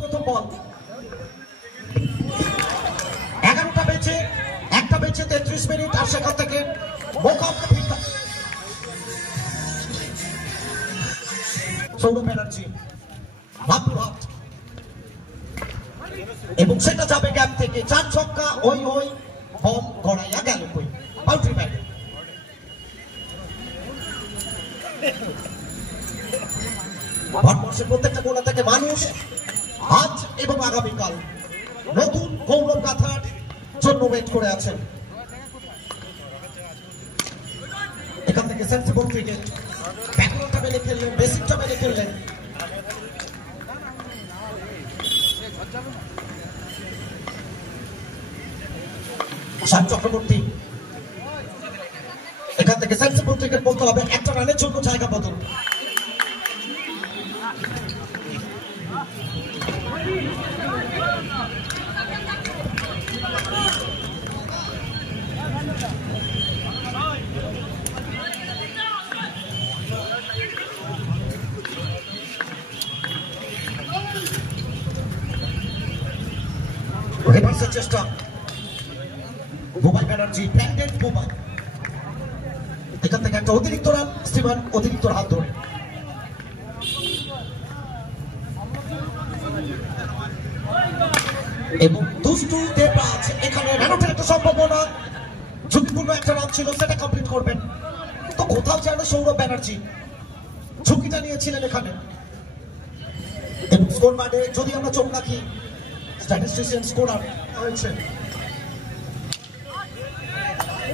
প্রথম বল 11টা বেঁচে 33 মিনিট আর সেখান থেকে সৌরভ ব্যানার্জি এবং সেটা যাবে গ্যাপ থেকে 4 ছক্কা ওই বল গড়াইয়া গেল কই বাউন্ডারি ব্যাট। ভারতবর্ষের প্রত্যেকটা কোণা থেকে মানুষ আজ এবং আগামীকাল নতুন গৌরব গাথার জন্য ওয়েট করে আছেন। এখান থেকে সেন্সিবল ক্রিকেট, ব্যাকরণটা মেনে খেললেন, বেসিকটা মেনে খেললেন। শান চক্রবর্তী এখান থেকে সেন্সিবল ক্রিকেট বলতে হবে, একটা রানের জন্য জায়গা বদল। রিভার্সের চেষ্টা, বোবাই ব্যানার্জি ব্র্যান্ডেড বোবাই। এখান থেকে একটা অতিরিক্ত রান, শ্রীমান অতিরিক্ত হাত ধরে। এবং দুষ্টু দেবরাজ এখানে রানআউটের একটা সম্ভাবনা, ঝুঁকিপূর্ণ একটা রান ছিল, সেটা কমপ্লিট করবেন। তো কোথাও যেন সৌরভ ব্যানার্জি ঝুঁকিটা নিয়েছিলেন এখানে। এবং স্কোর বার্ডে যদি আমরা চোখ রাখি, স্ট্যাটিস্টিশিয়ান স্কোরার হয়েছে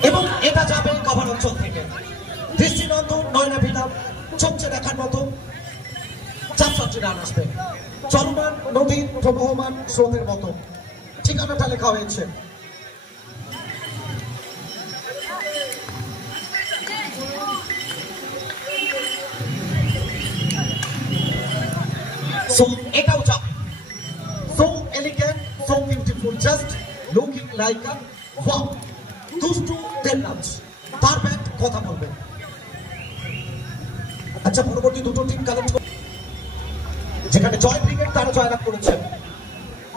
এবং এটা যাবে কভার অঞ্চল থেকে। দৃষ্টিনন্দন, নয়নাভিরাম, চমচে দেখার মতো 4 রান আসবে। চলমান নদীর প্রবহমান স্রোতের মতো ঠিকানাটা লেখা হয়েছে। এটাও যাবে। So elegant, so beautiful, just looking like a wow. দুষ্টু দেবরাজ তার ব্যাট কথা বলবে। আচ্ছা, পরবর্তী দুটো টিম কালেক্ট, যেখানে জয় ব্রিগেড তারা জয়লাভ করেছে।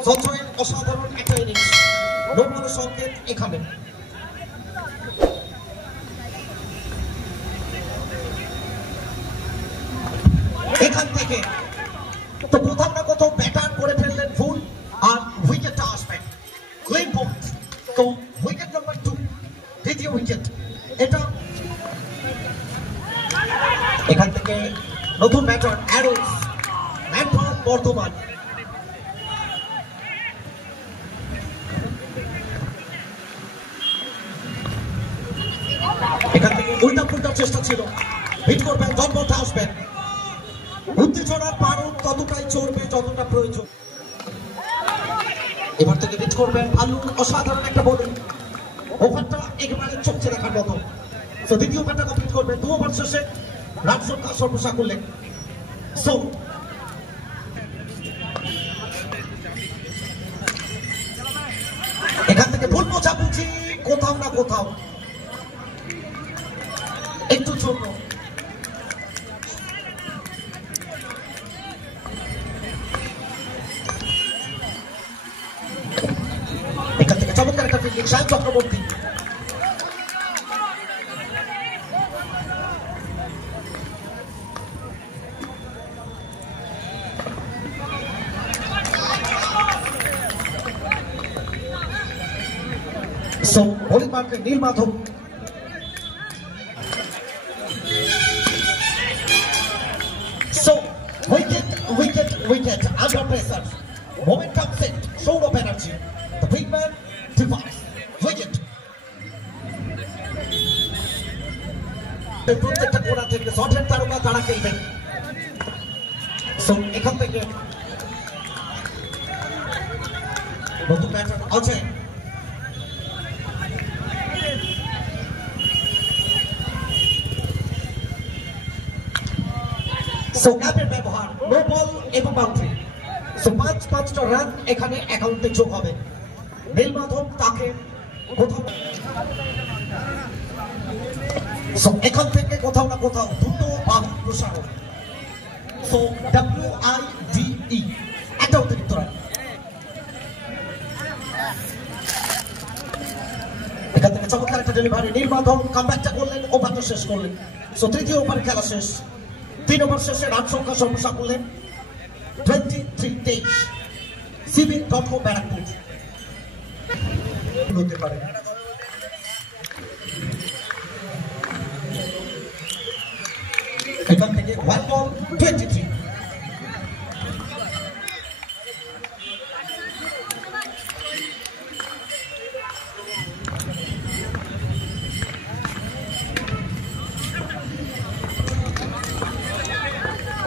সঞ্জয়ের অসাধারণ একটা ইনিংস, নর্মাল সংকেত এখানে। এখান থেকে তো কোথাও না কোথাও ব্যাটার করে ফেললেন ভুল, আর উইকেটটা আসবে ক্লিন বোল্ড। তো উইকেট নাম্বার 2, দ্বিতীয় উইকেট এটা। এখান থেকে নতুন ব্যাটার অ্যারোস ম্যানফোর্ড বর্ধমান। এখান থেকে উল্টা পুল্টার চেষ্টা ছিল, হিট করবেন, জনবলটা আসবেন। উত্তেজনার পারদ ততটাই চড়বে যতটা প্রয়োজন। এবার থেকে হিট করবেন, ভালো অসাধারণ একটা বোলিং, ওভারটা একেবারে চমকে রাখার মতো। তো দ্বিতীয় ওভারটা কমপ্লিট করবেন, 2 ওভার শেষে রান সংখ্যা সর্বসা করলেন। সো এখান থেকে ভুল বোঝাবুঝি কোথাও না কোথাও একটু জন্য। এখান থেকে চমৎকার একটা ফিল্ডিং, শান চক্রবর্তী। বোলিং মার্কে Neel Madhav. Wicket under pressure, momentum set, Sourav Banerjee, the big man divides wicket. প্রত্যেকটা কোণা থেকে শটের তারকা তারা খেলবেন। এখান থেকে নতুন ব্যাটার আছে। গ্যাপের ব্যবহার, নো বল এবং বাউন্ডারি। 5টা রান এখানে অ্যাকাউন্টে যোগ হবে। নীল মাধব তাকে কোথাও সো এখান থেকে কোথাও না কোথাও দুটো বাহু প্রসারণ, সো WIDE একটা অতিরিক্ত রান। এখান থেকে চমৎকার একটা ডেলিভারি, নির্বাধন কামব্যাকটা করলেন, ওভারটা শেষ করলেন। সো তৃতীয় ওভারে খেলা শেষ, 3 ওভার শেষে রান সংখ্যা সর্বসা করলেন 23-23। CB.com ব্যারাকপুর হতে পারে। এখান থেকে 1 বল 23।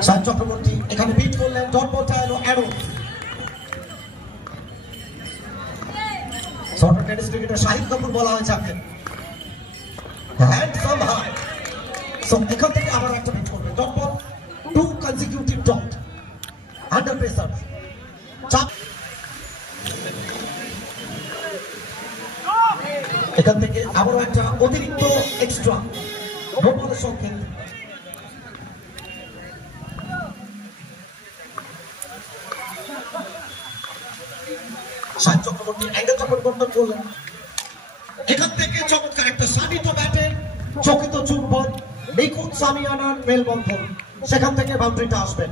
শাহিন চক্রবর্তী এখানে বিট করলেন, ডট বলটা এলো অ্যারো। শর্ট টেনিস ক্রিকেটে শাহিদ কাপুর বলা হয় যাকে, হ্যান্ডসাম হাই। সো এখান থেকে আবার একটা বিট করবেন, dot ball 2 consecutive dot under pressure. এখান থেকে আবারও একটা অতিরিক্ত এক্সট্রা নো বলের সংকেত। শাহিন চক্রবর্তী অ্যাঙ্গেলটা পরিবর্তন করলেন, এখান থেকে চমৎকার একটা সানিত ব্যাটের চকিত চুম্বন, নিখুঁত সামিয়ানার মেলবন্ধন, সেখান থেকে বাউন্ডারিটা আসবেন।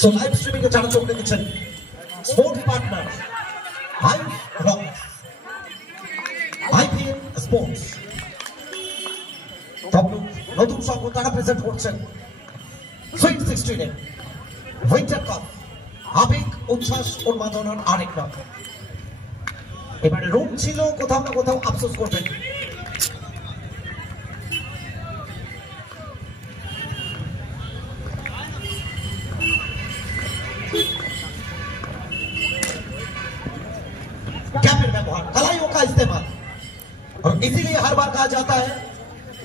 সো লাইভ স্ট্রিমিং এ যারা চোখ রেখেছেন, স্পোর্টস পার্টনার IPM স্পোর্টস নতুন সংঘ, তারা প্রেজেন্ট করছেন সুইট 16 উইন্টার কাপ, আবেগ উচ্ছ্বাস উন্মাদনার আরেক নাম। এবারে রুম ছিল, কোথাও না কোথাও আফসোস করবেন। कैप्टन व्यवहार, कलाइयों का इस्तेमाल, और इसीलिए हर बार कहा जाता है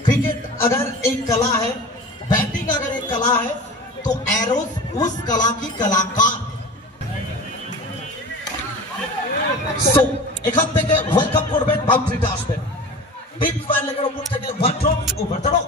क्रिकेट अगर एक कला है, बैटिंग अगर एक कला है, तो एरोज उस कला की कलाकार। सो এখান থেকে ওয়েলকাম করবেন, বাউন্ডারিটা আসবেন ডিপ ফায়ার লেগের উপর থেকে 1 ড্রপ ওভার দ্য রক।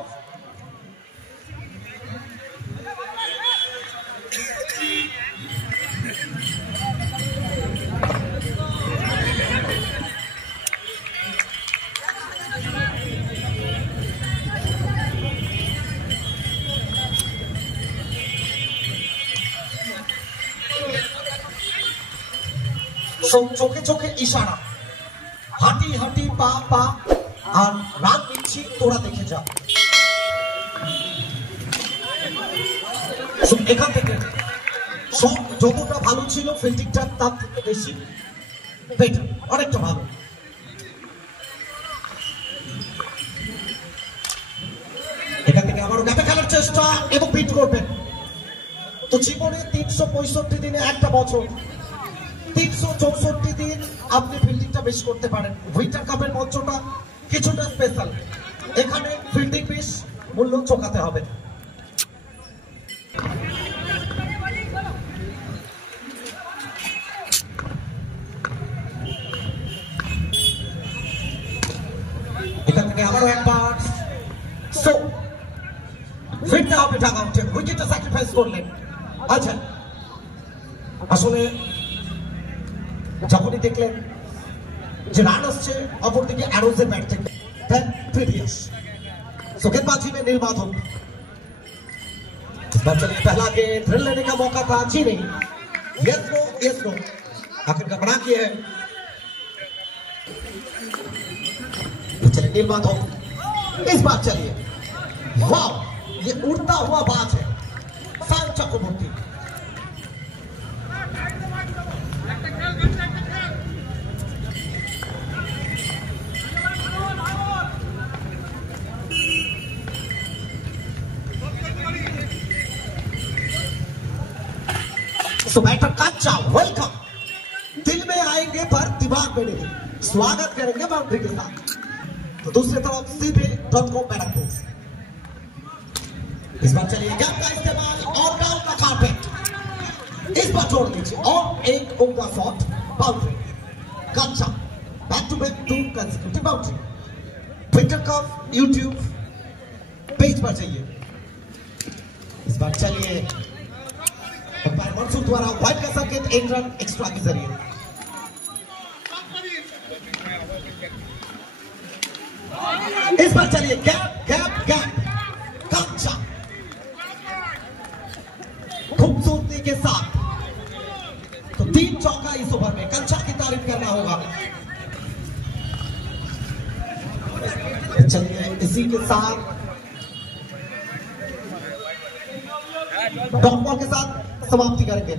চোখে চোখে ইশারা, হাঁটি হাঁটি পা পা, আর রান নিচ্ছি তোরা দেখে যা। এখান থেকে সব যতটা ভালো ছিল, ফিল্ডিংটা তার থেকে বেশি বেটার, অনেকটা ভালো। এখান থেকে আবারও গ্যাপে খেলার চেষ্টা এবং বিট করবেন। তো জীবনে 365 দিনে একটা বছর, 364 দিন আপনি ফিল্ডিংটা বেশি করতে পারেন। উইন্টার কাপের মঞ্চটা কিছুটা স্পেশাল, এখানে ফিল্ডিং পিস মূল্য চোকাতে হবে। এখান থেকে আবারও একবার সো ফিরতে হবে ডাগ আউটে, উইকেটটা স্যাক্রিফাইস করলেন। আচ্ছা, আসলে যখনই দেখলেন যে রান আসছে অপরদিকে অ্যারোজের ব্যাট থেকে, प्रीवियस सो गेंदबाजी में निर्माधुम पहला गेंद थ्रिल लेने का मौका था, अच्छी नहीं, यस नो आखिर का बड़ा किया है। चलिए निर्माधुम इस बार चलिए, वाह ये उड़ता हुआ बात है शाहिन चक्रवर्ती। तो बैटर कच्चा वेलकम, दिल में आएंगे पर दिमाग में नहीं, स्वागत करेंगे बाउंड्री के साथ। तो दूसरी तरफ CB.com बैरकपुर, इस बार चलिए गैप का इस्तेमाल और डाउन का कारपेट, इस बार जोड़ लीजिए और एक उम्दा शॉट बाउंड्री कच्चा back to back 2 consecutive boundary. Twitter का यूट्यूब पेज पर जाइए। इस बार चलिए अंपायर मंसूर द्वारा वाइड का संकेत 1 रन एक्स्ट्रा के जरिए। इस बार चलिए गैप गैप गैप कंचा खूबसूरती के साथ। तो 3 चौका इस ओवर में, कंचा की तारीफ करना होगा। चलिए इसी के साथ डॉट बॉल के साथ समाप्ति करेंगे।